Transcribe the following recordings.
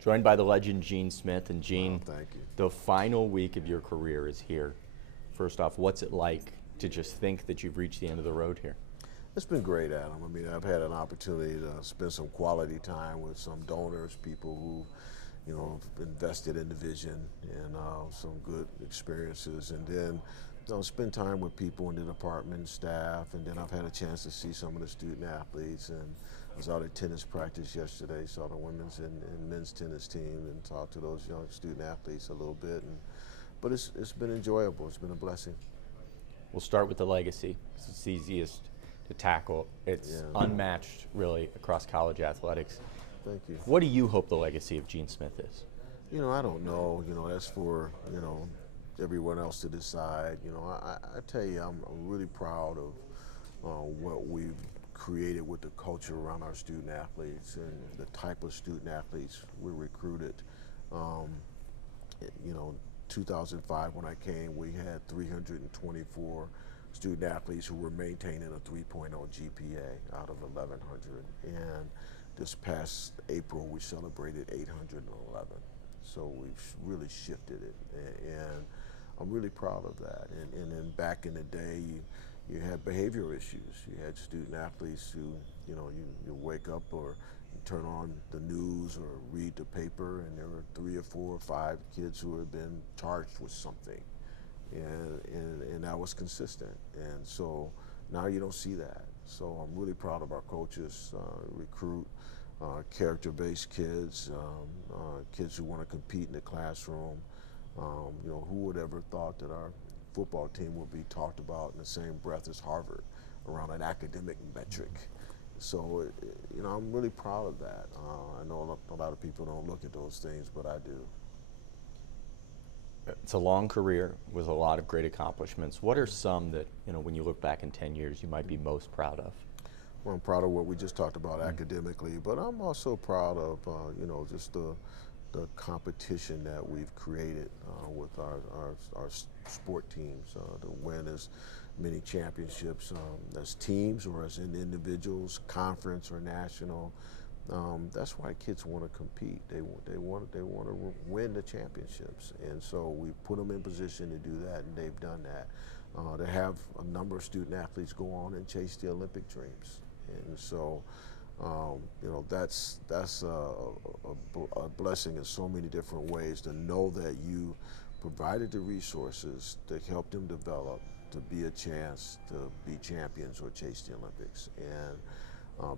Joined by the legend Gene Smith. And Gene, Thank you. the final week of your career is here. First off, what's it like to just think that you've reached the end of the road here? It's been great, Adam. I mean, I've had an opportunity to spend some quality time with some donors, people who, invested in the vision, and some good experiences. And then, spend time with people in the department, staff, and then I've had a chance to see some of the student athletes. And I was out at tennis practice yesterday, saw the women's and men's tennis team, and talked to those young student athletes a little bit. But it's been enjoyable. It's been a blessing. We'll start with the legacy. It's the easiest to tackle. It's unmatched, really, across college athletics. Thank you. What do you hope the legacy of Gene Smith is? I don't know. That's for, everyone else to decide. I tell you, I'm really proud of what we've created with the culture around our student athletes and the type of student athletes we recruited. 2005 when I came, we had 324 student athletes who were maintaining a 3.0 GPA out of 1,100. And this past April, we celebrated 811. So we've really shifted it, and I'm really proud of that. And then back in the day, you had behavioral issues. You had student athletes who, you wake up or you turn on the news or read the paper, and there were 3 or 4 or 5 kids who had been charged with something, and that was consistent. And so now you don't see that. So I'm really proud of our coaches, recruit character-based kids, kids who want to compete in the classroom. Who would ever thought that our football team would be talked about in the same breath as Harvard around an academic metric? So, I'm really proud of that. I know a lot of people don't look at those things, but I do. It's a long career with a lot of great accomplishments. What are some that, when you look back in 10 years, you might be most proud of? Well, I'm proud of what we just talked about academically, but I'm also proud of, just the competition that we've created with our sport teams, to win as many championships as teams or as individuals, conference or national. That's why kids want to compete. They want to win the championships, and so we put them in position to do that, and they've done that. To have a number of student athletes go on and chase the Olympic dreams, and so that's a blessing in so many different ways, to know that you provided the resources to help them develop to be a chance to be champions or chase the Olympics. And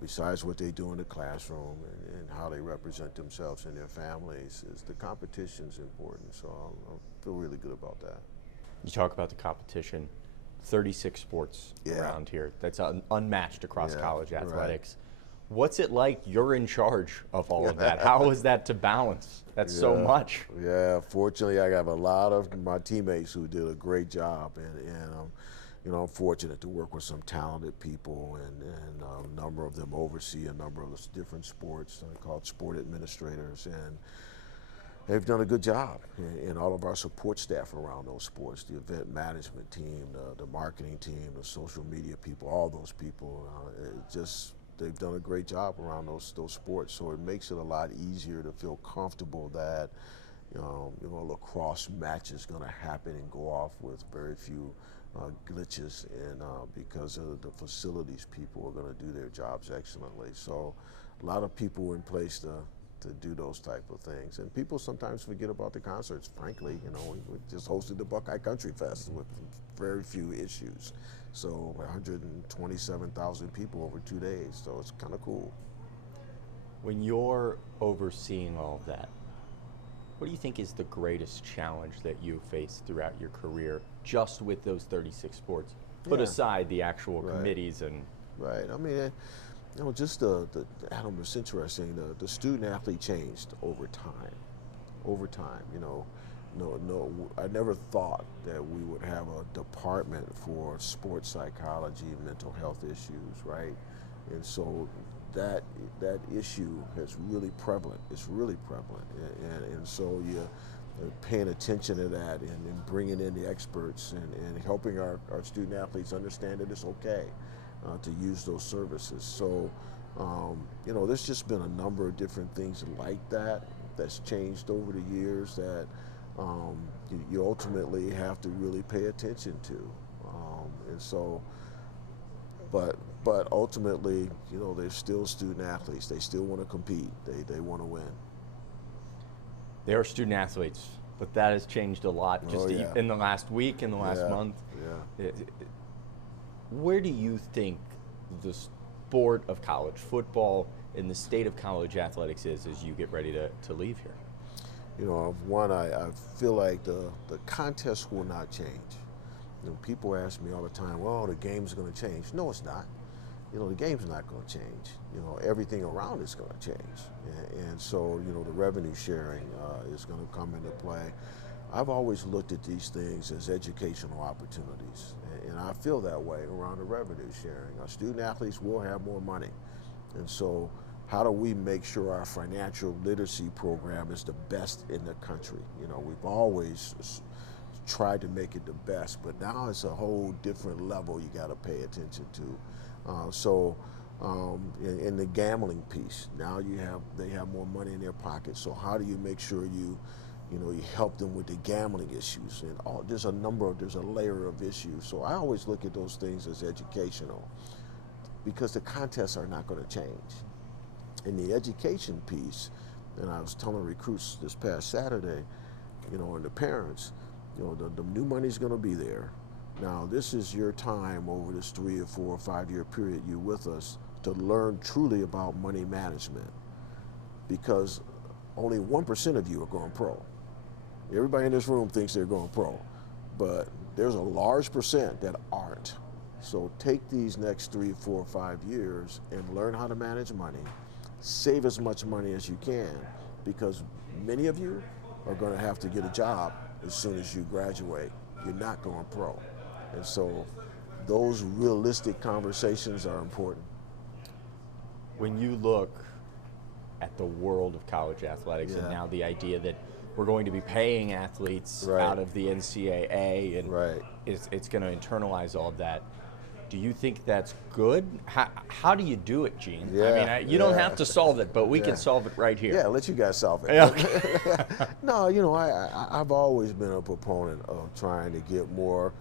besides what they do in the classroom and how they represent themselves and their families, is the competition's important. So I feel really good about that. You talk about the competition, 36 sports around here. That's unmatched across college athletics. Right. What's it like? You're in charge of all of that. How is that to balance? That's so much. Yeah, fortunately, I have a lot of my teammates who did a great job, and I'm fortunate to work with some talented people, and a number of them oversee a number of the different sports called sport administrators, and they've done a good job. And all of our support staff around those sports, the event management team, the marketing team, the social media people, all those people, they've done a great job around those sports. So it makes it a lot easier to feel comfortable that lacrosse match is going to happen and go off with very few glitches, and because of the facilities, people are going to do their jobs excellently. So a lot of people in place to do those type of things. And people sometimes forget about the concerts, frankly. We just hosted the Buckeye Country Fest with very few issues. So 127,000 people over 2 days, so it's kind of cool. When you're overseeing all of that, what do you think is the greatest challenge that you faced throughout your career, just with those 36 sports? Put aside the actual committees and... Right, I mean, Adam, it's interesting, the student athlete changed over time. I never thought that we would have a department for sports psychology and mental health issues, right? And so that issue is really prevalent. It's really prevalent, and so you're paying attention to that and bringing in the experts and helping our student athletes understand that it's okay to use those services. So, there's just been a number of different things like that that's changed over the years that you ultimately have to really pay attention to. And so, but ultimately, you know, they're still student athletes. They still want to compete. They want to win. They are student athletes, but that has changed a lot just in the last week, in the last month. Yeah. Where do you think the sport of college football and the state of college athletics is as you get ready to leave here? You know, one, I feel like the contest will not change. You know, people ask me all the time, well, the game's going to change. No, it's not. You know, the game's not going to change. You know, everything around it's going to change. And so, you know, the revenue sharing is going to come into play. I've always looked at these things as educational opportunities, and I feel that way around the revenue sharing. Our student athletes will have more money, and so how do we make sure our financial literacy program is the best in the country? You know, we've always tried to make it the best, but now it's a whole different level you got to pay attention to. In the gambling piece, now they have more money in their pockets. So how do you make sure you help them with the gambling issues, and there's a layer of issues. So I always look at those things as educational, because the contests are not going to change. In the education piece, and I was telling recruits this past Saturday, you know, and the parents, you know, the new money's going to be there. Now, this is your time over this 3 or 4 or 5 year period you're with us to learn truly about money management, because only 1% of you are going pro. Everybody in this room thinks they're going pro, but there's a large percent that aren't. So take these next 3, 4, 5 years and learn how to manage money. Save as much money as you can, because many of you are going to have to get a job as soon as you graduate. You're not going pro. And so those realistic conversations are important. When you look at the world of college athletics, and now the idea that we're going to be paying athletes out of the NCAA, and it's going to internalize all of that, do you think that's good? How do you do it, Gene? I mean, you don't have to solve it, but we can solve it right here. Yeah, let you guys solve it. Okay. No, you know, I've always been a proponent of trying to get more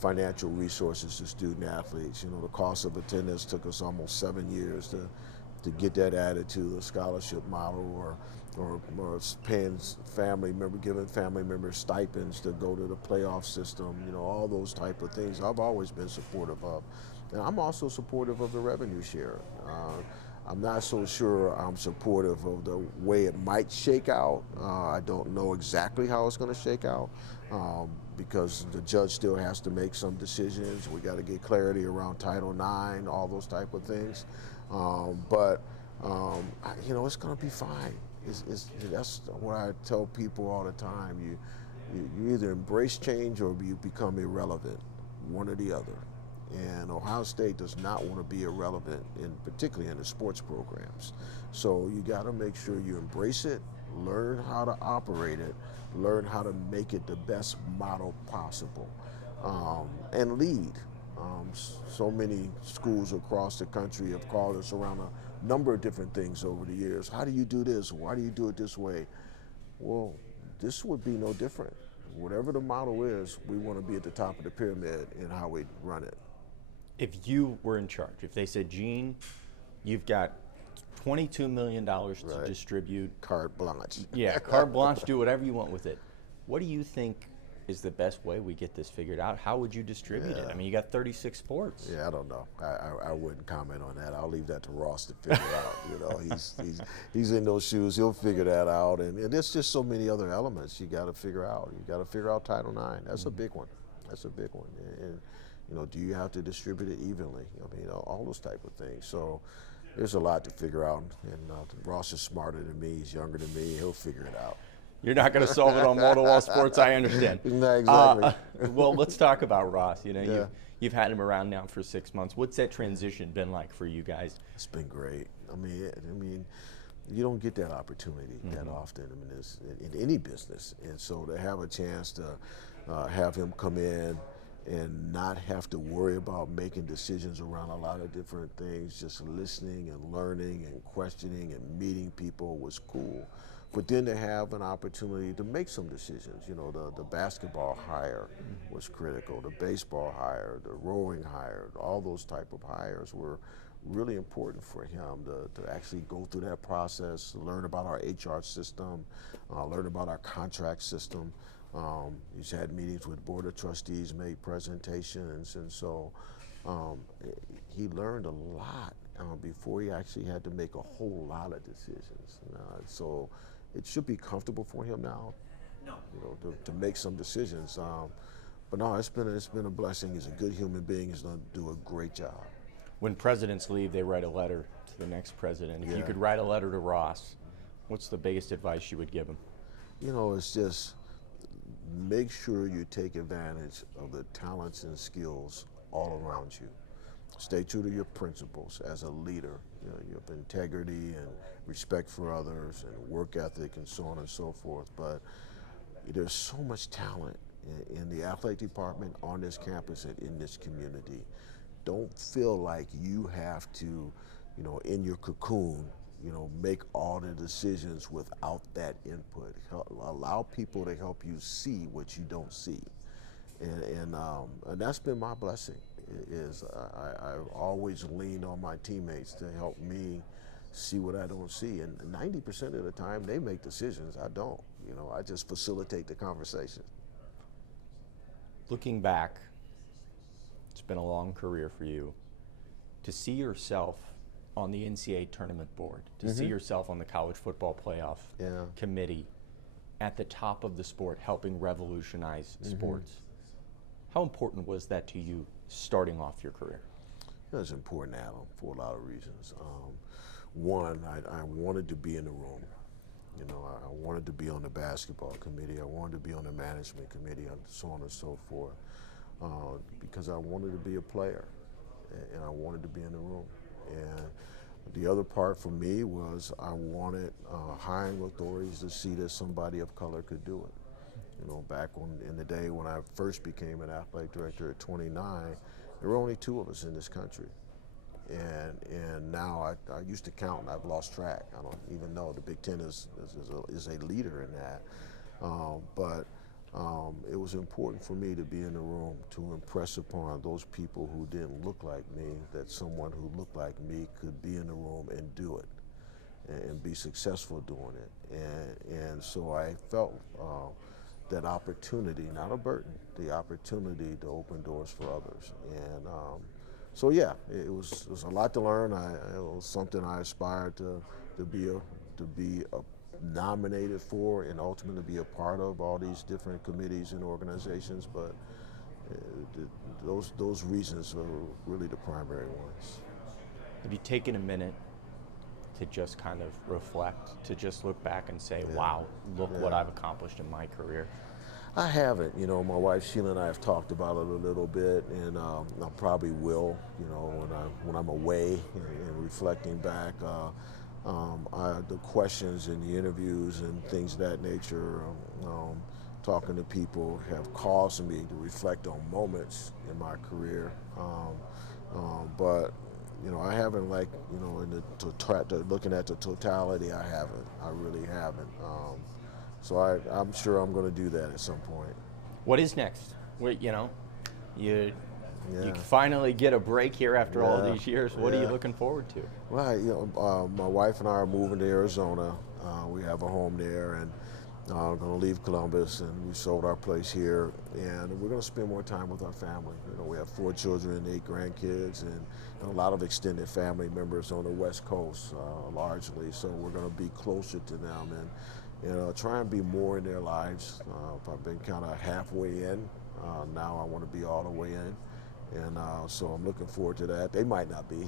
financial resources to student athletes. You know, the cost of attendance took us almost 7 years to get that added to the scholarship model, or paying giving family members stipends to go to the playoff system, you know, all those type of things I've always been supportive of. And I'm also supportive of the revenue share. I'm not so sure I'm supportive of the way it might shake out. I don't know exactly how it's going to shake out, because the judge still has to make some decisions. We got to get clarity around Title IX, all those type of things. But you know, it's going to be fine. That's what I tell people all the time. You either embrace change or you become irrelevant, one or the other. And Ohio State does not want to be irrelevant, particularly in the sports programs. So you got to make sure you embrace it, learn how to operate it, learn how to make it the best model possible, and lead. So many schools across the country have called us around a number of different things over the years. How do you do this? Why do you do it this way? Well, this would be no different. Whatever the model is, we want to be at the top of the pyramid in how we run it. If you were in charge, if they said, Gene, you've got $22 million to distribute. Carte blanche. Yeah, carte blanche, do whatever you want with it. What do you think is the best way we get this figured out? How would you distribute it? I mean, you got 36 sports. Yeah, I don't know. I wouldn't comment on that. I'll leave that to Ross to figure out. You know, he's in those shoes. He'll figure that out. And there's just so many other elements you got to figure out. You got to figure out Title IX. That's a big one. That's a big one. And you know, do you have to distribute it evenly? I mean, all those type of things. So there's a lot to figure out. And Ross is smarter than me. He's younger than me. He'll figure it out. You're not going to solve it on wall-to-wall sports, I understand. No, exactly. Well, let's talk about Ross. You know, you've had him around now for 6 months. What's that transition been like for you guys? It's been great. I mean, you don't get that opportunity that often in any business. And so to have a chance to have him come in and not have to worry about making decisions around a lot of different things, just listening and learning and questioning and meeting people was cool. but then to have an opportunity to make some decisions. You know, the basketball hire was critical, the baseball hire, the rowing hire, all those type of hires were really important for him to actually go through that process, learn about our HR system, learn about our contract system. He's had meetings with Board of Trustees, made presentations, and so he learned a lot before he actually had to make a whole lot of decisions. So it should be comfortable for him now, you know, to make some decisions. But no, it's been a blessing. He's a good human being. He's going to do a great job. When presidents leave, they write a letter to the next president. If you could write a letter to Ross, what's the biggest advice you would give him? You know, it's just make sure you take advantage of the talents and skills all around you. Stay true to your principles as a leader. You know, you have integrity and respect for others and work ethic and so on and so forth. But there's so much talent in the athletic department, on this campus, and in this community. Don't feel like you have to, you know, in your cocoon, you know, make all the decisions without that input. Allow people to help you see what you don't see. And that's been my blessing. I've always leaned on my teammates to help me see what I don't see. And 90% of the time, they make decisions. I don't. You know, I just facilitate the conversation. Looking back, it's been a long career for you. To see yourself on the NCAA tournament board, to see yourself on the college football playoff committee, at the top of the sport, helping revolutionize sports. How important was that to you starting off your career? It was important, Adam, for a lot of reasons. One, I wanted to be in the room. You know, I wanted to be on the basketball committee. I wanted to be on the management committee, and so on and so forth, because I wanted to be a player, and I wanted to be in the room. And the other part for me was I wanted hiring authorities to see that somebody of color could do it. You know, back in the day when I first became an athletic director at 29, there were only 2 of us in this country. And now I used to count, and I've lost track. I don't even know. The Big Ten is a leader in that. But it was important for me to be in the room to impress upon those people who didn't look like me that someone who looked like me could be in the room and do it and be successful doing it. And so I felt that opportunity, not a burden, the opportunity to open doors for others. And so yeah, it was a lot to learn. It was something I aspired to be nominated for and ultimately be a part of, all these different committees and organizations. But those reasons are really the primary ones. Have you taken a minute to just kind of reflect, to just look back and say, wow, look what I've accomplished in my career? I haven't. You know, my wife Sheila and I have talked about it a little bit, and I probably will. You know, when I'm away and reflecting back, the questions and the interviews and things of that nature, talking to people, have caused me to reflect on moments in my career. But you know, I haven't, like, you know, looking at the totality. I haven't. I really haven't. So I'm sure I'm going to do that at some point. What is next? You know, you finally get a break here after all these years. What are you looking forward to? Well, you know, my wife and I are moving to Arizona. We have a home there, and I'm going to leave Columbus, and we sold our place here, and we're going to spend more time with our family. You know, we have 4 children, 8 grandkids, and a lot of extended family members on the West Coast, largely. So we're going to be closer to them and, you know, try and be more in their lives. I've been kind of halfway in. Now I want to be all the way in. And so I'm looking forward to that. They might not be,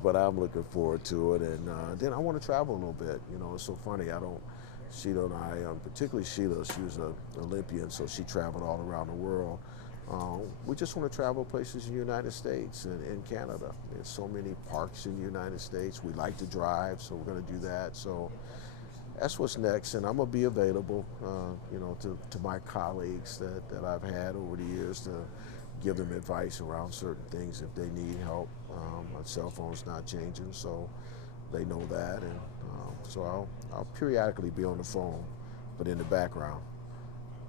but I'm looking forward to it. And then I want to travel a little bit. You know, it's so funny. Sheila and I, particularly Sheila, she was an Olympian, so she traveled all around the world. We just want to travel places in the United States and in Canada. There's so many parks in the United States. We like to drive, so we're going to do that. So that's what's next, and I'm going to be available, you know, to my colleagues that I've had over the years to give them advice around certain things if they need help. My cell phone's not changing, so they know that, and So I'll periodically be on the phone, but in the background.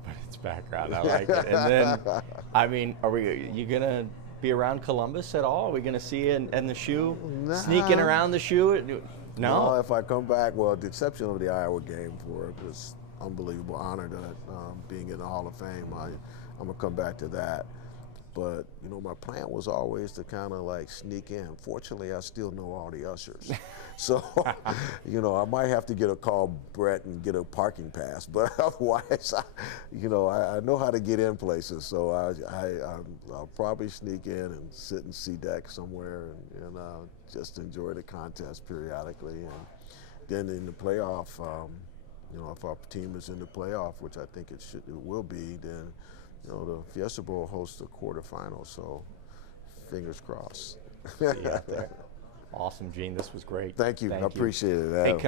But it's background. I like it. And then, I mean, you gonna be around Columbus at all? Are we gonna see you in the shoe, Nah. sneaking around the shoe? No. If I come back, well, the exception of the Iowa game for it was unbelievable honor that being in the Hall of Fame. I'm gonna come back to that. But my plan was always to kind of like sneak in. Fortunately, I still know all the ushers, so I might have to get a call Brett and get a parking pass. But otherwise, I know how to get in places. So I'll probably sneak in and sit in C deck somewhere and just enjoy the contest periodically. And then in the playoff, if our team is in the playoff, which I think it will be, then. The Fiesta Bowl hosts the quarterfinals, so fingers crossed. See you out there. Awesome, Gene. This was great. Thank you. I appreciate it. Hey,